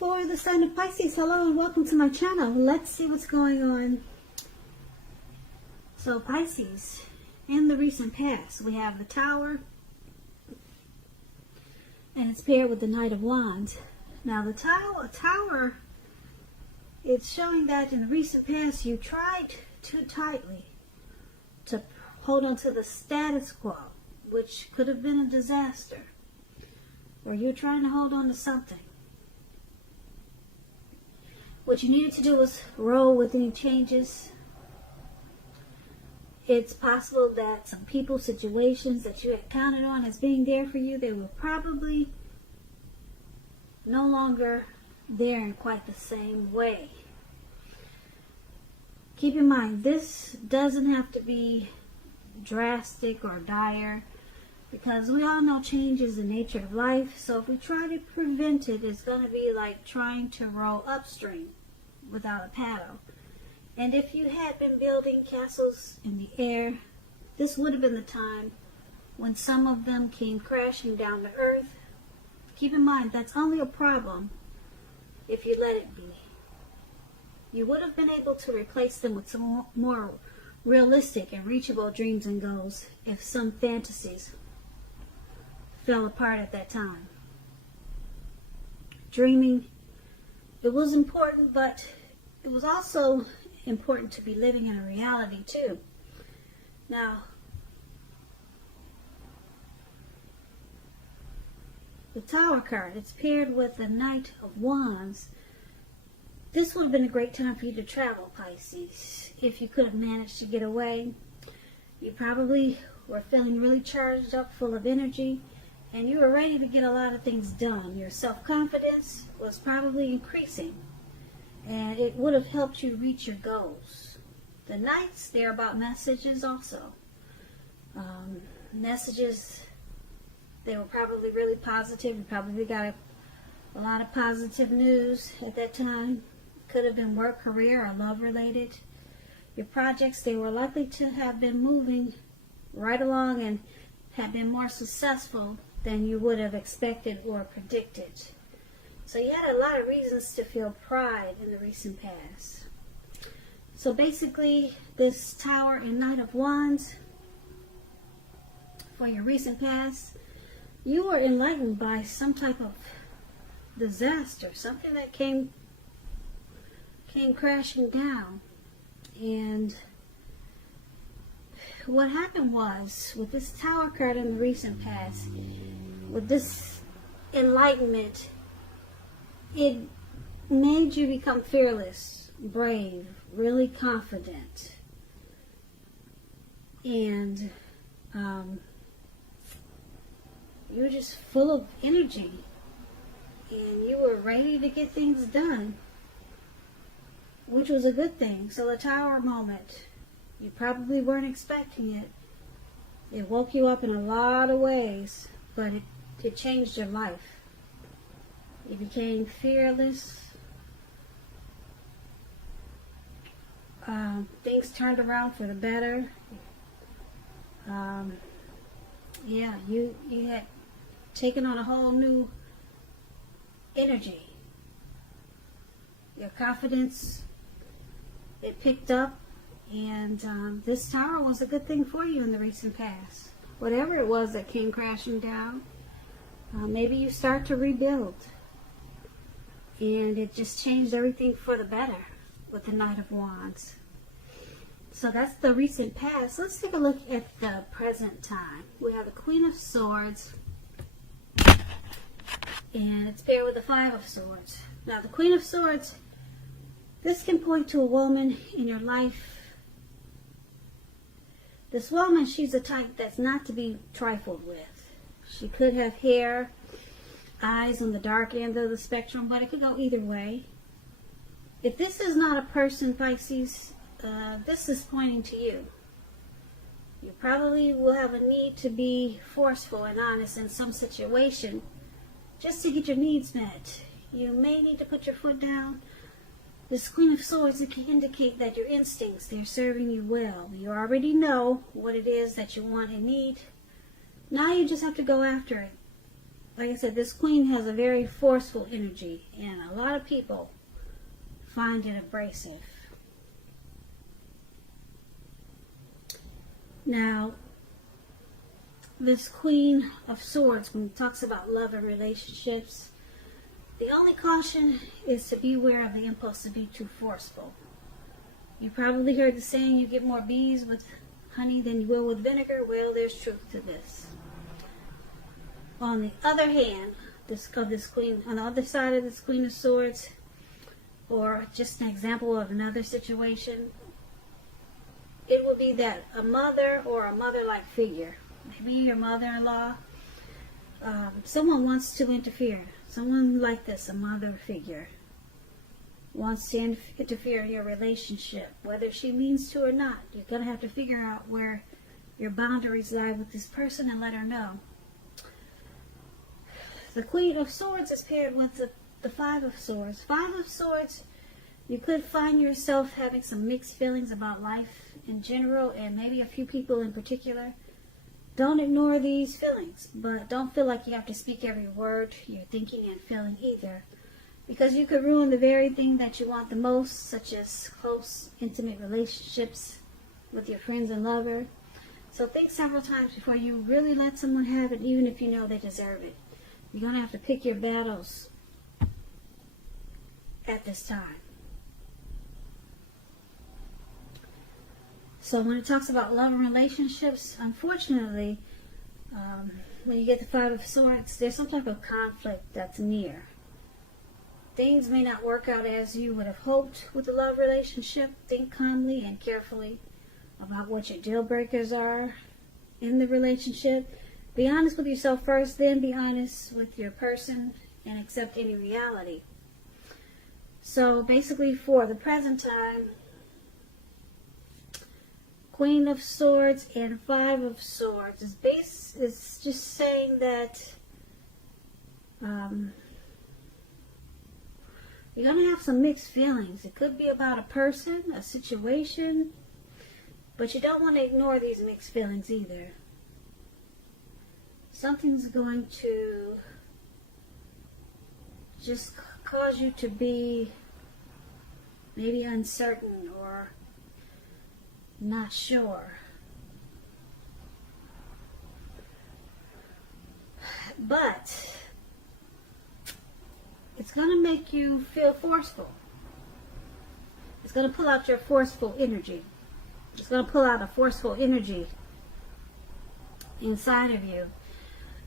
For the sign of Pisces, hello and welcome to my channel. Let's see what's going on. So Pisces, in the recent past, we have the Tower, and it's paired with the Knight of Wands. Now the Tower, it's showing that in the recent past you tried too tightly to hold on to the status quo, which could have been a disaster. Or you're trying to hold on to something. What you needed to do was roll with any changes. It's possible that some people, situations that you had counted on as being there for you, they were probably no longer there in quite the same way. Keep in mind, this doesn't have to be drastic or dire, because we all know change is the nature of life. So if we try to prevent it, it's going to be like trying to row upstream without a paddle. And if you had been building castles in the air, this would have been the time when some of them came crashing down to earth. Keep in mind, that's only a problem if you let it be. You would have been able to replace them with some more realistic and reachable dreams and goals if some fantasies fell apart at that time. Dreaming, it was important, but it was also important to be living in a reality too. Now, the Tower card, it's paired with the Knight of Wands. This would have been a great time for you to travel, Pisces. If you could have managed to get away, you probably were feeling really charged up, full of energy, and you were ready to get a lot of things done. Your self-confidence was probably increasing, and it would have helped you reach your goals. The Knights, they're about messages also. Messages, they were probably really positive. You probably got a lot of positive news at that time. Could have been work, career, or love related. Your projects, they were likely to have been moving right along and have been more successful than you would have expected or predicted. So you had a lot of reasons to feel pride in the recent past. So basically, this Tower and Knight of Wands, for your recent past, you were enlightened by some type of disaster, something that came crashing down. And what happened was, with this Tower card in the recent past, with this enlightenment, it made you become fearless, brave, really confident, and you were just full of energy, and you were ready to get things done, which was a good thing. So the Tower moment, you probably weren't expecting it. It woke you up in a lot of ways, but it changed your life. You became fearless. Things turned around for the better. Yeah, you had taken on a whole new energy. Your confidence, it picked up, and this Tower was a good thing for you in the recent past. Whatever it was that came crashing down, maybe you start to rebuild. And it just changed everything for the better with the Knight of Wands. So that's the recent past. Let's take a look at the present time. We have the Queen of Swords, and it's paired with the Five of Swords. Now the Queen of Swords, this can point to a woman in your life. This woman, she's a type that's not to be trifled with. She could have hair, eyes on the dark end of the spectrum, but it could go either way. If this is not a person, Pisces, this is pointing to you. You probably will have a need to be forceful and honest in some situation just to get your needs met. You may need to put your foot down. This Queen of Swords, it can indicate that your instincts, they're serving you well. You already know what it is that you want and need. Now you just have to go after it. like I said, this queen has a very forceful energy, and a lot of people find it abrasive. Now, this Queen of Swords, when it talks about love and relationships, the only caution is to beware of the impulse to be too forceful. You probably heard the saying, you get more bees with honey than you will with vinegar. Well, there's truth to this. On the other hand, this Queen, on the other side of this Queen of Swords, or just an example of another situation, it will be that a mother or a mother-like figure, maybe your mother-in-law, someone wants to interfere. Someone like this, a mother figure, wants to interfere in your relationship, whether she means to or not. You're going to have to figure out where your boundaries lie with this person and let her know. The Queen of Swords is paired with the Five of Swords. Five of Swords, you could find yourself having some mixed feelings about life in general, and maybe a few people in particular. Don't ignore these feelings, but don't feel like you have to speak every word you're thinking and feeling either, because you could ruin the very thing that you want the most, such as close, intimate relationships with your friends and lover. So think several times before you really let someone have it, even if you know they deserve it. You're going to have to pick your battles at this time. So when it talks about love and relationships, unfortunately, when you get the Five of Swords, there's some type of conflict that's near. Things may not work out as you would have hoped with the love relationship. Think calmly and carefully about what your deal breakers are in the relationship. Be honest with yourself first, then be honest with your person and accept any reality. So basically, for the present time, Queen of Swords and Five of Swords is just saying that you're going to have some mixed feelings. It could be about a person, a situation, but you don't want to ignore these mixed feelings either. Something's going to just cause you to be maybe uncertain or not sure. But it's going to make you feel forceful. It's going to pull out your forceful energy. It's going to pull out a forceful energy inside of you.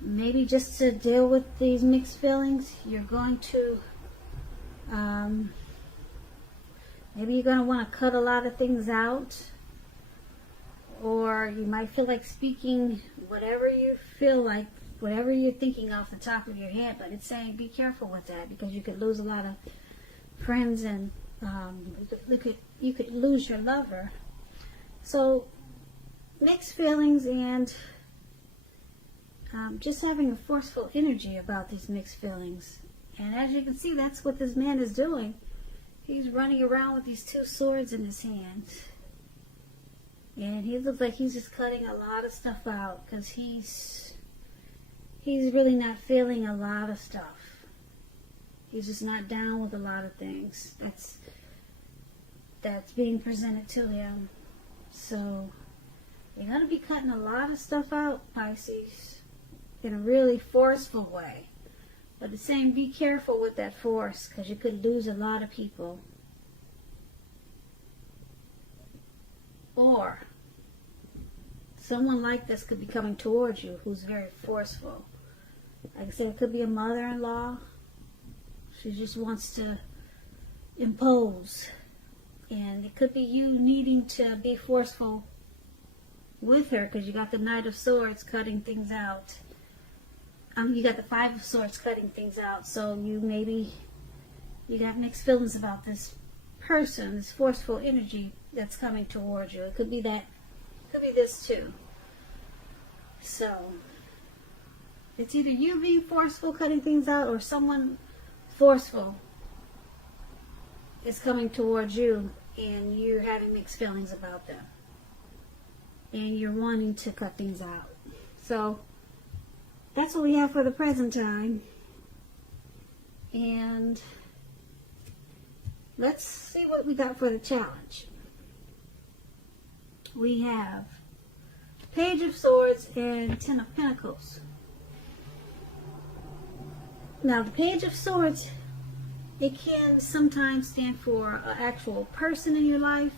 Maybe just to deal with these mixed feelings, you're going to maybe you're going to want to cut a lot of things out, or you might feel like speaking whatever you feel like, whatever you're thinking off the top of your head. But it's saying be careful with that, because you could lose a lot of friends, and you could lose your lover. So mixed feelings, and just having a forceful energy about these mixed feelings. And as you can see, that's what this man is doing. He's running around with these two swords in his hand. And he looks like he's just cutting a lot of stuff out, because he's really not feeling a lot of stuff. He's just not down with a lot of things that's being presented to him. So you're going to be cutting a lot of stuff out, Pisces, in a really forceful way. But it's saying be careful with that force, because you could lose a lot of people. Or someone like this could be coming towards you who's very forceful. Like I said, it could be a mother-in-law. She just wants to impose. And it could be you needing to be forceful with her, because you got the Knight of Swords cutting things out. You got the Five of Swords cutting things out. So you got mixed feelings about this person, this forceful energy that's coming towards you. It could be that. It could be this too. So it's either you being forceful, cutting things out, or someone forceful is coming towards you, and you're having mixed feelings about them, and you're wanting to cut things out. So that's what we have for the present time. And let's see what we got for the challenge. We have Page of Swords and Ten of Pentacles. Now, the Page of Swords, it can sometimes stand for an actual person in your life.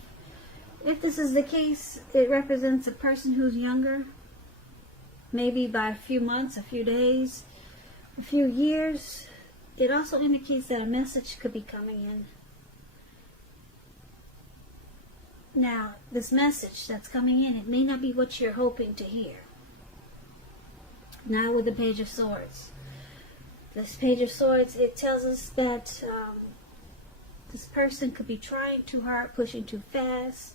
If this is the case, it represents a person who's younger, maybe by a few months, a few days, a few years. It also indicates that a message could be coming in. Now, this message that's coming in, it may not be what you're hoping to hear. Now with the Page of Swords. This Page of Swords, it tells us that this person could be trying too hard, pushing too fast,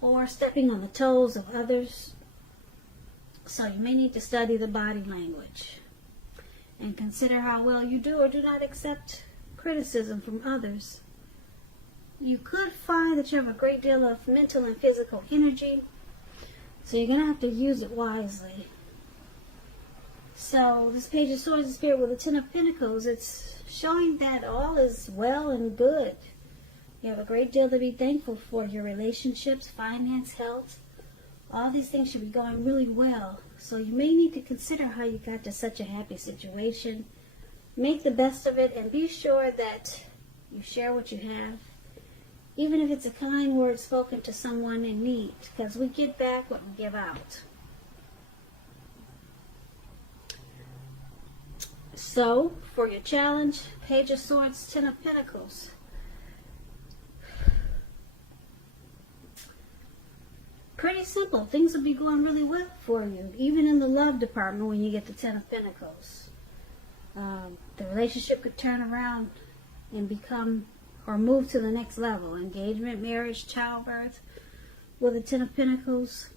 or stepping on the toes of others. So you may need to study the body language and consider how well you do or do not accept criticism from others. You could find that you have a great deal of mental and physical energy, so you're going to have to use it wisely. So this Page of Swords is paired with the Ten of Pentacles. It's showing that all is well and good. You have a great deal to be thankful for. Your relationships, finance, health, all these things should be going really well. So you may need to consider how you got to such a happy situation. Make the best of it and be sure that you share what you have, even if it's a kind word spoken to someone in need, because we get back what we give out. So, for your challenge, Page of Swords, Ten of Pentacles. Pretty simple. Things will be going really well for you, even in the love department when you get the Ten of Pentacles. The relationship could turn around and become or move to the next level. Engagement, marriage, childbirth with the Ten of Pentacles.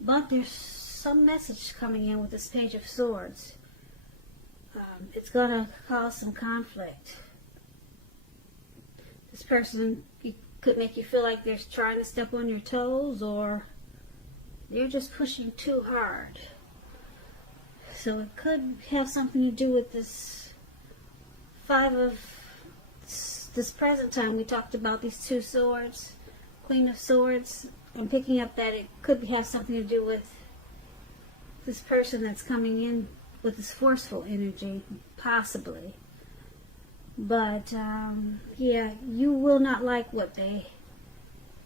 But there's some message coming in with this Page of Swords. It's going to cause some conflict. This person could make you feel like they're trying to step on your toes, or they're just pushing too hard. So it could have something to do with this this present time. We talked about these two swords, Queen of Swords. I'm picking up that it could have something to do with this person that's coming in with this forceful energy, possibly. But, yeah, you will not like what they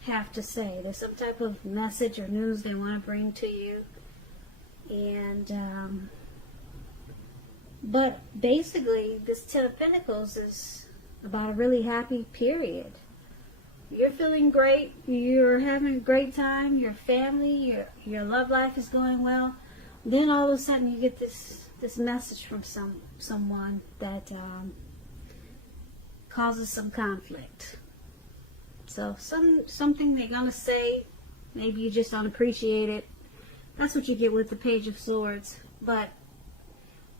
have to say. There's some type of message or news they want to bring to you. And, but basically, this Ten of Pentacles is about a really happy period. You're feeling great. You're having a great time. Your family, your love life is going well. Then all of a sudden you get this message from someone that causes some conflict. So something they're gonna say, maybe you just don't appreciate it. That's what you get with the Page of Swords. But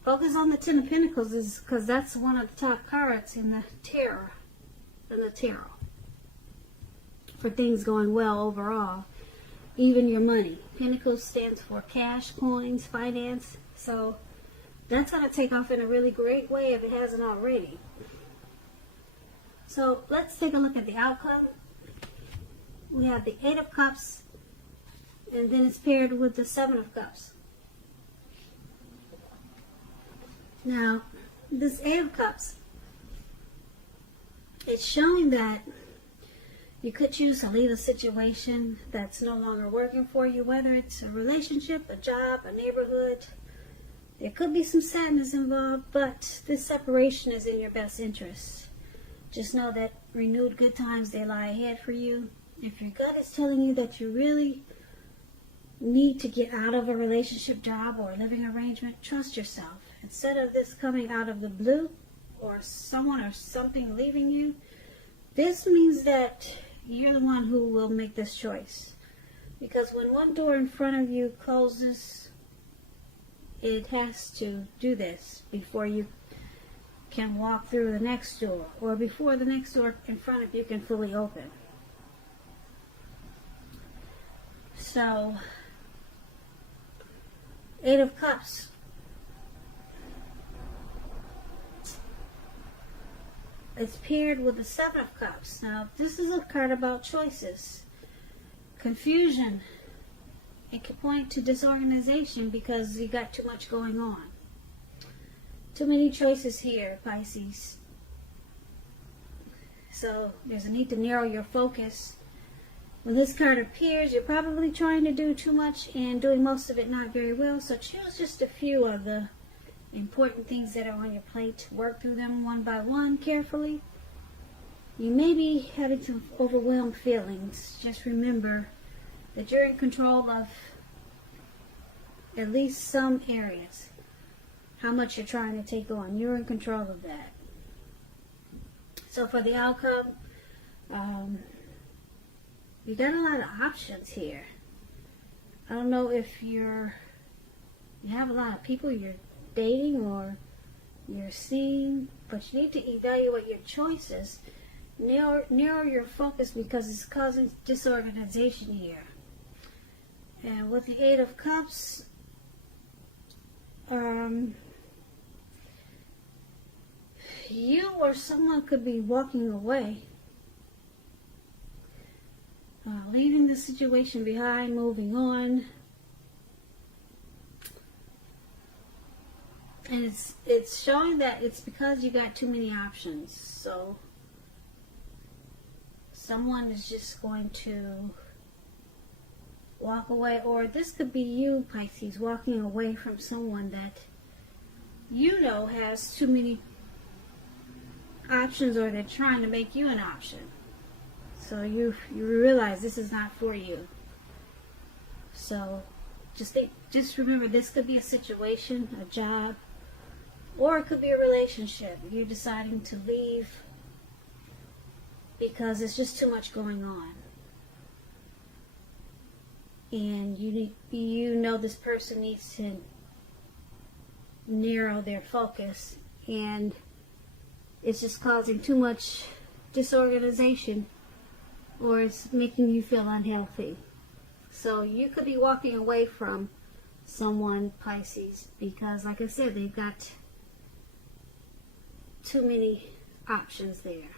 focus on the Ten of Pentacles, is because that's one of the top cards in the tarot. For things going well overall, even your money. Pentacles stands for cash, coins, finance. So that's going to take off in a really great way if it hasn't already. So let's take a look at the outcome. We have the Eight of Cups, and then it's paired with the Seven of Cups. Now, this Eight of Cups, it's showing that you could choose to leave a situation that's no longer working for you, whether it's a relationship, a job, a neighborhood. There could be some sadness involved, but this separation is in your best interest. Just know that renewed good times, they lie ahead for you. If your gut is telling you that you really need to get out of a relationship, job, or living arrangement, trust yourself. Instead of this coming out of the blue, or someone or something leaving you, this means that you're the one who will make this choice. Because when one door in front of you closes, it has to do this before you can walk through the next door, or before the next door in front of you can fully open. So, Eight of Cups it's paired with the Seven of Cups. Now, this is a card about choices, confusion. It can point to disorganization because you got too much going on. Too many choices here, Pisces. So there's a need to narrow your focus. When this card appears, you're probably trying to do too much and doing most of it not very well. So choose just a few of the important things that are on your plate. Work through them one by one carefully. You may be having some overwhelmed feelings. Just remember that you're in control of at least some areas. How much you're trying to take on, you're in control of that. So for the outcome, you got a lot of options here. I don't know if you have a lot of people you're dating or you're seeing, but you need to evaluate your choices. Narrow your focus because it's causing disorganization here. And with the Eight of Cups, you or someone could be walking away, leaving the situation behind, moving on. And it's showing that it's because you got too many options. So someone is just going to walk away, or this could be you, Pisces, walking away from someone that you know has too many options, or they're trying to make you an option. So you realize this is not for you. So just remember, this could be a situation, a job, or it could be a relationship. You're deciding to leave because it's just too much going on. And you know this person needs to narrow their focus, and it's just causing too much disorganization, or it's making you feel unhealthy. So you could be walking away from someone, Pisces, because like I said, they've got too many options there.